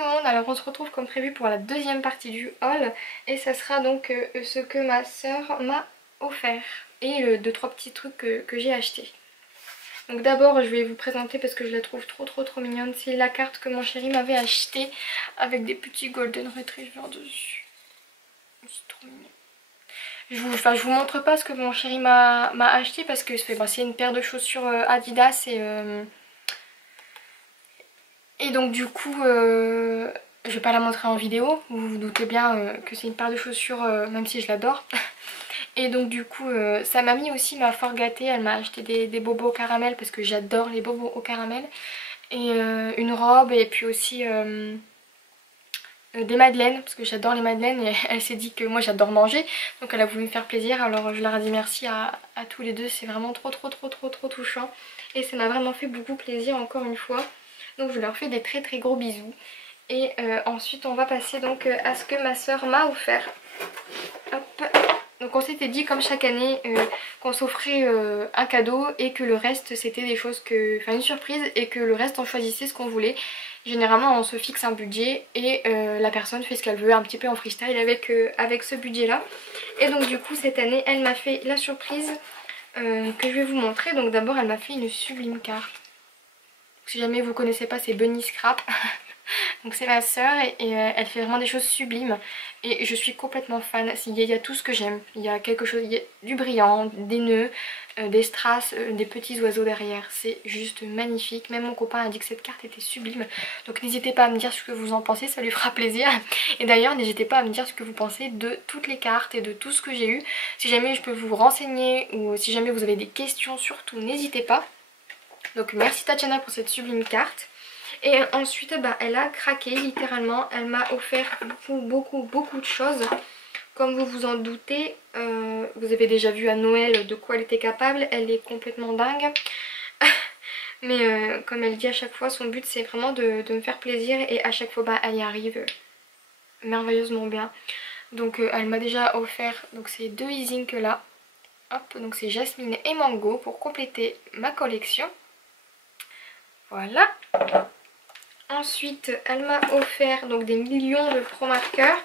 le monde. Alors on se retrouve comme prévu pour la deuxième partie du haul. Et ça sera donc ce que ma soeur m'a offert. Et 2-3 petits trucs que j'ai achetés. Donc d'abord je vais vous présenter parce que je la trouve trop mignonne. C'est la carte que mon chéri m'avait achetée avec des petits golden retrievers dessus. C'est trop mignon. Je vous montre pas ce que mon chéri m'a acheté parce que c'est une paire de chaussures Adidas et donc du coup je vais pas la montrer en vidéo. Vous vous doutez bien que c'est une paire de chaussures même si je l'adore. Et donc du coup sa mamie aussi m'a fort gâtée. Elle m'a acheté des bobos au caramel parce que j'adore les bobos au caramel. Et une robe et puis aussi des madeleines parce que j'adore les madeleines et elle s'est dit que moi j'adore manger, donc elle a voulu me faire plaisir. Alors je leur ai dit merci à tous les deux, c'est vraiment trop touchant et ça m'a vraiment fait beaucoup plaisir encore une fois. Donc je leur fais des très gros bisous et ensuite on va passer donc à ce que ma soeur m'a offert. Hop. Donc on s'était dit comme chaque année qu'on s'offrait un cadeau et que le reste c'était des choses enfin une surprise et que le reste on choisissait ce qu'on voulait. Généralement on se fixe un budget et la personne fait ce qu'elle veut un petit peu en freestyle avec ce budget là. Et donc du coup cette année elle m'a fait la surprise que je vais vous montrer. Donc d'abord elle m'a fait une sublime carte. Si jamais vous connaissez pas, c'est Bunny Scrap. Donc c'est ma soeur et elle fait vraiment des choses sublimes et je suis complètement fan. Il y a tout ce que j'aime, il y a quelque chose, il y a du brillant, des nœuds, des strass, des petits oiseaux derrière. C'est juste magnifique. Même mon copain a dit que cette carte était sublime. Donc n'hésitez pas à me dire ce que vous en pensez, ça lui fera plaisir. Et d'ailleurs n'hésitez pas à me dire ce que vous pensez de toutes les cartes et de tout ce que j'ai eu. Si jamais je peux vous renseigner ou si jamais vous avez des questions, surtout n'hésitez pas. Donc merci Tatiana pour cette sublime carte. Et ensuite elle a craqué littéralement, elle m'a offert beaucoup de choses. Comme vous vous en doutez, vous avez déjà vu à Noël de quoi elle était capable, elle est complètement dingue. Mais comme elle dit à chaque fois, son but c'est vraiment de me faire plaisir et à chaque fois elle y arrive merveilleusement bien. Donc elle m'a déjà offert donc ces deux e-zinc là. Hop, donc c'est Jasmine et Mango pour compléter ma collection. Voilà. Ensuite, elle m'a offert donc des millions de pro marqueurs.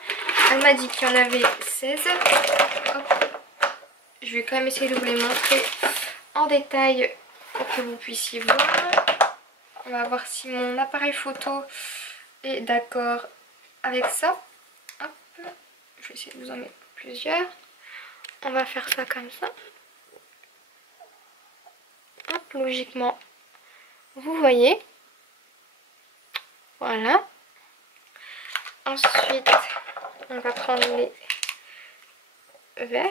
Elle m'a dit qu'il y en avait 16. Hop. Je vais quand même essayer de vous les montrer en détail pour que vous puissiez voir. On va voir si mon appareil photo est d'accord avec ça. Hop. Je vais essayer de vous en mettre plusieurs. On va faire ça comme ça. Hop, logiquement, vous voyez. Voilà. Ensuite, on va prendre les verres.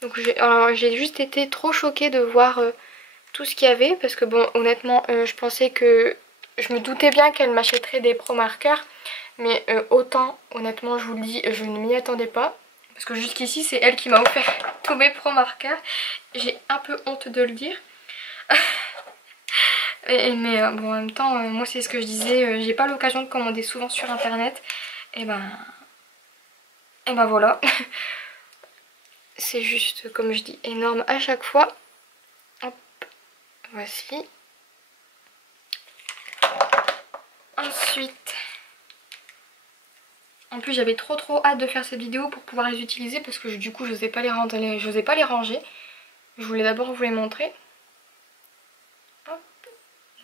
Donc j'ai juste été trop choquée de voir tout ce qu'il y avait. Parce que bon, honnêtement, je pensais que... Je me doutais bien qu'elle m'achèterait des pro marqueurs. Mais autant, honnêtement, je vous le dis, je ne m'y attendais pas. Parce que jusqu'ici, c'est elle qui m'a offert tous mes pro marqueurs. J'ai un peu honte de le dire. Mais bon, en même temps, moi c'est ce que je disais, j'ai pas l'occasion de commander souvent sur internet. Et ben voilà. C'est juste, comme je dis, énorme à chaque fois. Hop, voici. Ensuite, en plus j'avais trop hâte de faire cette vidéo pour pouvoir les utiliser parce que du coup je n'osais pas les ranger. Je voulais d'abord vous les montrer. Hop.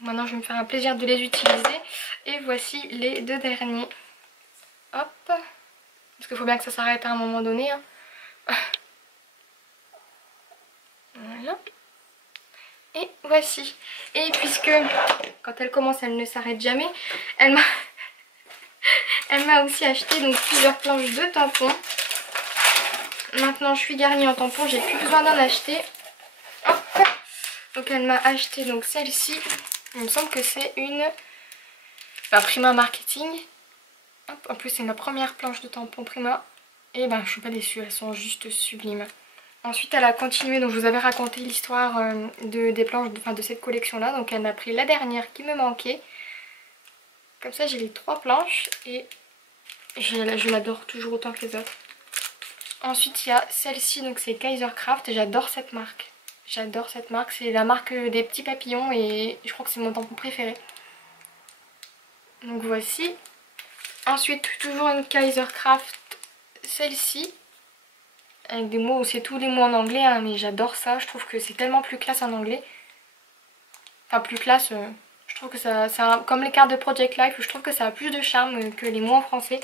Maintenant je vais me faire un plaisir de les utiliser. Et voici les deux derniers. Hop. Parce qu'il faut bien que ça s'arrête à un moment donné. Hein. Voilà. Et voici. Et puisque quand elle commence elle ne s'arrête jamais, elle m'a aussi acheté donc plusieurs planches de tampons. Maintenant je suis garnie en tampons, j'ai plus besoin d'en acheter. Hop. Donc elle m'a acheté donc celle-ci. Il me semble que c'est une Prima Marketing. Hop. En plus c'est ma première planche de tampons Prima. Et ben je suis pas déçue, elles sont juste sublimes. Ensuite elle a continué, donc je vous avais raconté l'histoire des planches, de cette collection là. Donc elle m'a pris la dernière qui me manquait. Comme ça j'ai les 3 planches et je l'adore toujours autant que les autres. Ensuite il y a celle-ci, donc c'est Kaisercraft, j'adore cette marque. C'est la marque des petits papillons et je crois que c'est mon tampon préféré. Donc voici. Ensuite toujours une Kaisercraft, celle-ci. Avec des mots, c'est tous les mots en anglais, hein, mais j'adore ça. Je trouve que c'est tellement plus classe en anglais. Enfin plus classe, je trouve que comme les cartes de Project Life, je trouve que ça a plus de charme que les mots en français.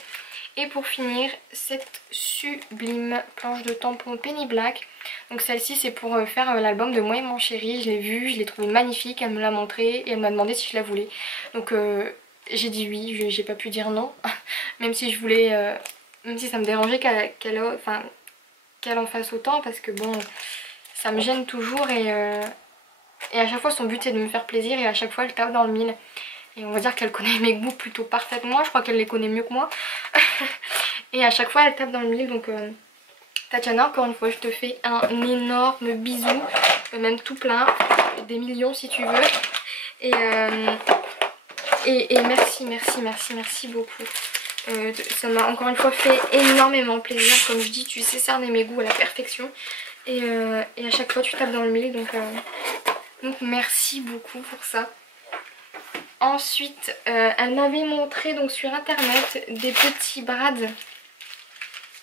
Et pour finir, cette sublime planche de tampon Penny Black. Donc celle-ci c'est pour faire l'album de Moi et mon chéri. Je l'ai vue, je l'ai trouvée magnifique, elle me l'a montrée et elle m'a demandé si je la voulais. Donc j'ai dit oui, j'ai pas pu dire non. Même si je voulais, même si ça me dérangeait qu'elle en fasse autant, parce que bon, ça me gêne toujours et à chaque fois son but c'est de me faire plaisir et à chaque fois elle tape dans le mille. Et on va dire qu'elle connaît mes goûts plutôt parfaitement, je crois qu'elle les connaît mieux que moi. Et à chaque fois elle tape dans le mille, donc Tatiana, encore une fois je te fais un énorme bisou, même tout plein, des millions si tu veux. Et merci beaucoup. Ça m'a encore une fois fait énormément plaisir, comme je dis tu sais cerner mes goûts à la perfection. Et à chaque fois tu tapes dans le mille, donc merci beaucoup pour ça. Ensuite elle m'avait montré donc sur internet des petits brades.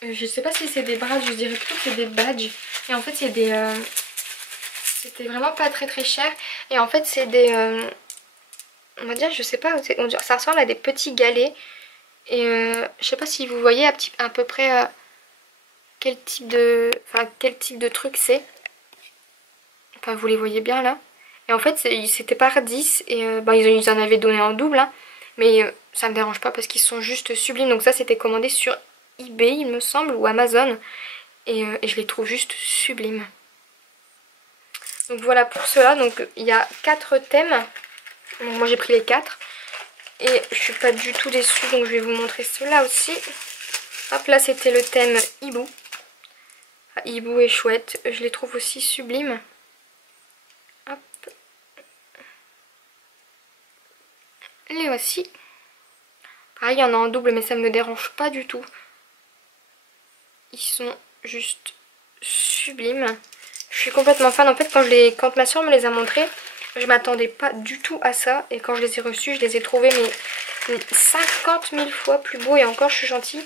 Je sais pas si c'est des brades, je dirais plutôt que c'est des badges. Et en fait c'est des... c'était vraiment pas très cher. Et en fait c'est des... on va dire, je sais pas, ça ressemble à des petits galets. Et je sais pas si vous voyez à peu près quel type de truc c'est. Enfin vous les voyez bien là. Et en fait c'était par 10 et ils en avaient donné en double, hein, mais ça me dérange pas parce qu'ils sont juste sublimes. Donc ça c'était commandé sur eBay il me semble ou Amazon et je les trouve juste sublimes. Donc voilà pour cela. Donc il y a 4 thèmes. Donc, moi j'ai pris les 4 et je suis pas du tout déçue, donc je vais vous montrer ceux-là aussi. Hop là c'était le thème hibou. Hibou est chouette, je les trouve aussi sublimes. Hop. Les voici. Pareil, il y en a en double, mais ça me dérange pas du tout. Ils sont juste sublimes. Je suis complètement fan. En fait, quand ma soeur me les a montrés, je m'attendais pas du tout à ça. Et quand je les ai reçus, je les ai trouvés mais 50 000 fois plus beaux. Et encore, je suis gentille.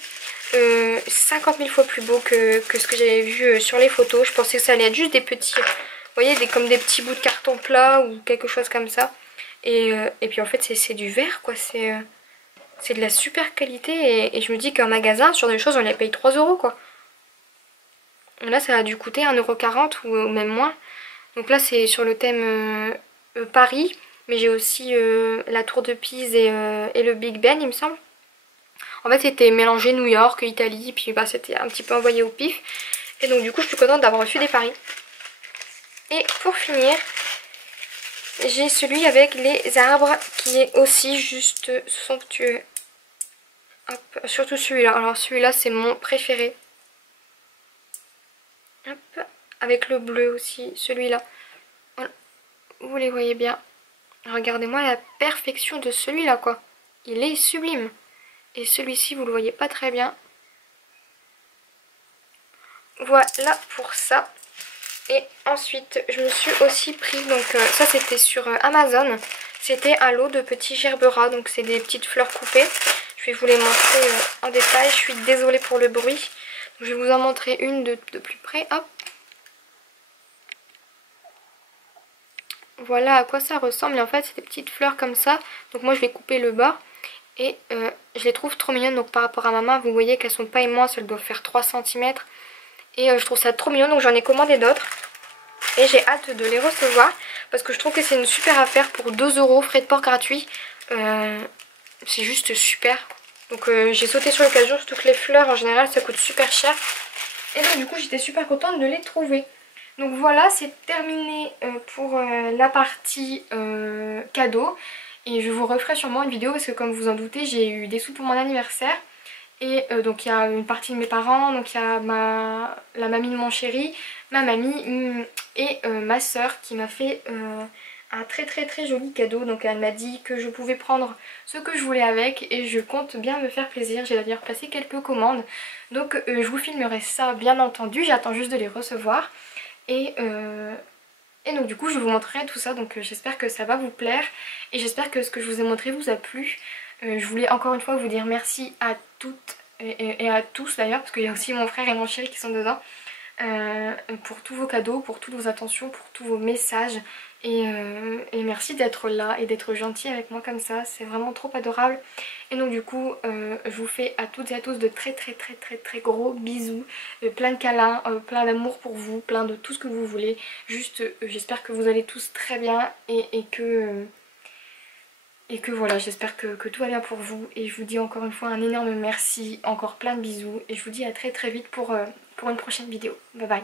50 000 fois plus beaux que ce que j'avais vu sur les photos. Je pensais que ça allait être juste des petits... Vous voyez, comme des petits bouts de carton plat ou quelque chose comme ça. Et puis en fait, c'est du verre, quoi. C'est de la super qualité. Et je me dis qu'en magasin, sur des choses, on les paye 3 €, quoi. Là, ça a dû coûter 1,40 € ou même moins. Donc là, c'est sur le thème Paris. Mais j'ai aussi la Tour de Pise et le Big Ben, il me semble. En fait, c'était mélangé New York, Italie. Puis c'était un petit peu envoyé au pif. Et donc du coup, je suis contente d'avoir reçu des paris. Et pour finir, j'ai celui avec les arbres qui est aussi juste somptueux. Hop, surtout celui-là. Alors celui-là, c'est mon préféré. Hop, avec le bleu aussi, celui-là. Voilà. Vous les voyez bien. Regardez-moi la perfection de celui-là, quoi. Il est sublime. Et celui-ci, vous le voyez pas très bien. Voilà pour ça. Et ensuite, je me suis aussi pris, donc ça c'était sur Amazon. C'était un lot de petits gerberas, donc c'est des petites fleurs coupées. Je vais vous les montrer en détail. Je suis désolée pour le bruit. Donc, je vais vous en montrer une de plus près. Hop. Voilà à quoi ça ressemble. Et en fait, c'est des petites fleurs comme ça. Donc moi, je vais couper le bas. Et je les trouve trop mignonnes. Donc par rapport à ma main, vous voyez qu'elles sont pas immenses. Elles doivent faire 3 cm. Et je trouve ça trop mignon, donc j'en ai commandé d'autres. Et j'ai hâte de les recevoir parce que je trouve que c'est une super affaire pour 2 €, frais de port gratuits. C'est juste super. Donc j'ai sauté sur l'occasion, surtout que les fleurs en général ça coûte super cher. Et donc du coup j'étais super contente de les trouver. Donc voilà, c'est terminé pour la partie cadeau. Et je vous referai sûrement une vidéo parce que comme vous en doutez, j'ai eu des sous pour mon anniversaire. Et donc il y a une partie de mes parents, donc il y a la mamie de mon chéri, ma mamie et ma soeur qui m'a fait un très joli cadeau. Donc elle m'a dit que je pouvais prendre ce que je voulais avec et je compte bien me faire plaisir. J'ai d'ailleurs passé quelques commandes, donc je vous filmerai ça bien entendu, j'attends juste de les recevoir. Et donc du coup je vous montrerai tout ça, donc j'espère que ça va vous plaire et j'espère que ce que je vous ai montré vous a plu. Je voulais encore une fois vous dire merci à toutes et à tous d'ailleurs, parce qu'il y a aussi mon frère et mon chéri qui sont dedans, pour tous vos cadeaux, pour toutes vos attentions, pour tous vos messages. Et merci d'être là et d'être gentil avec moi comme ça, c'est vraiment trop adorable. Et donc du coup je vous fais à toutes et à tous de très gros bisous, plein de câlins, plein d'amour pour vous, plein de tout ce que vous voulez. Juste j'espère que vous allez tous très bien et que voilà, j'espère que tout va bien pour vous. Et je vous dis encore une fois un énorme merci, encore plein de bisous. Et je vous dis à très vite pour une prochaine vidéo. Bye bye.